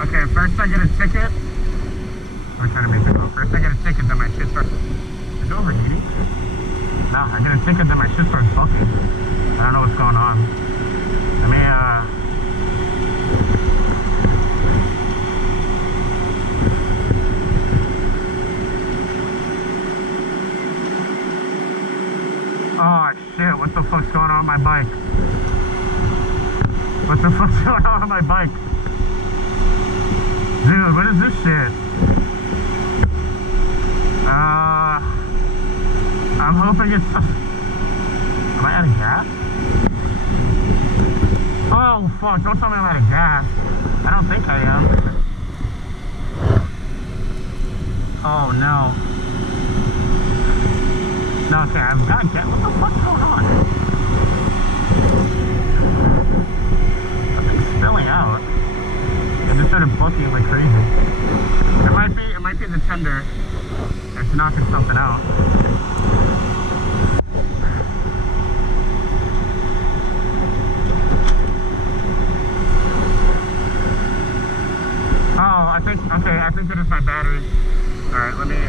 Okay, first I get a ticket. I'm trying to make it go. First I get a ticket, then my shit starts... Is it overheating? No, I get a ticket, then my shit starts bucking. I don't know what's going on. Let me, Oh shit, what the fuck's going on with my bike? What the fuck's going on with my bike? Dude, what is this shit? I'm hoping it's... Am I out of gas? Oh fuck, don't tell me I'm out of gas. I don't think I am. Oh no. No, okay, I've got gas. What the fuck's going on? Something's spilling out. It just started bucking like crazy. It might be the tender. It's knocking something out. Oh, I think it is my battery. Alright, let me,